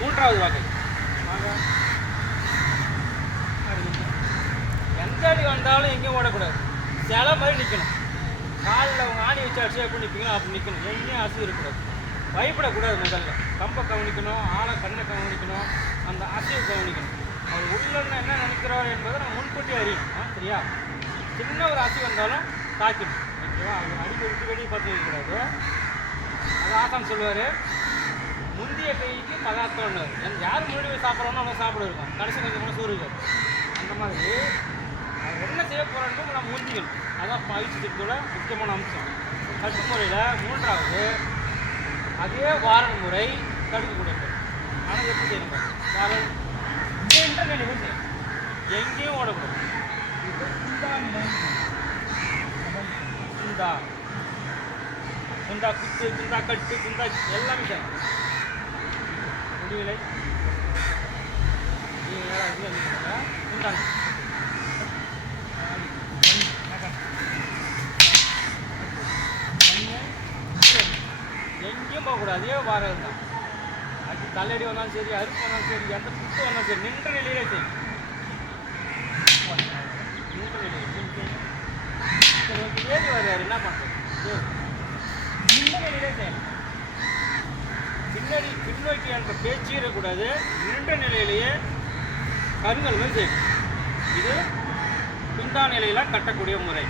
மூன்றாவது வகை எந்த அடி வந்தாலும் எங்கேயும் ஓடக்கூடாது. சில மாதிரி நிற்கணும் காலில் அவங்க ஆணி வச்சு அடிச்சு எப்படி நிற்பீங்களோ அப்படி நிற்கணும் எங்கேயும் அசு இருக்கக்கூடாது. பயப்படக்கூடாது முதல்ல. கம்பை கவனிக்கணும் ஆளை கண்ணை கவனிக்கணும் அந்த அசையை கவனிக்கணும். அவர் உள்ள என்ன நினைக்கிறார் என்பதை நம்ம முன்கூட்டி அறியணும். சரியா? சின்ன ஒரு அசை வந்தாலும் தாக்கணும் ஓகேவா? அவர் அடிக்க விட்டு வெளியே பார்த்து வைக்கக்கூடாது அது ஆசான் சொல்லுவார் முந்தைய கைக்கு மகாத்தோன்னு யார் முன்னாடி போய் சாப்பிட்றோமோ அவங்க சாப்பிட இருக்கும் கடைசி கொஞ்சம் கூட சோறு இருக்காது அந்த மாதிரி. அது என்ன செய்ய போகிறோன்னு நம்ம முந்திக்கணும் அதான் பயிற்சி திட்டத்தோட முக்கியமான அம்சம். கட்டுமுறையில் மூன்றாவது அதே வாரண முறை தடுக்கக்கூடிய ஆனால் எப்படி செய்யணும் வாரண இந்த இன்டர்நெட் செய்யணும்? எங்கேயும் ஓடக்கூடாது. குண்டா குண்டா குத்து குண்டா கட்டு குண்டா எல்லாமே செய்யணும். முடியலை. நீங்கள் யாராவது இதுல நிற்கிறாங்க எங்கேயும் போகக்கூடாது அதே வாரம் தான். அது தலையடி வந்தாலும் சரி அறுப்பு வந்தாலும் சரி எந்த புத்து வந்தாலும் சரி நின்ற நிலையிலே செய்யும் நின்ற நிலையில் ஏறி வருவார் என்ன பண்ணுறது நின்ற நிலையிலே செய்யணும் பின்னாடி என்ற பேச்சு இருக்கக்கூடாது. நின்ற நிலையிலேயே கருங்கல் வந்து இது குந்தா நிலையில் கட்டக்கூடிய முறை.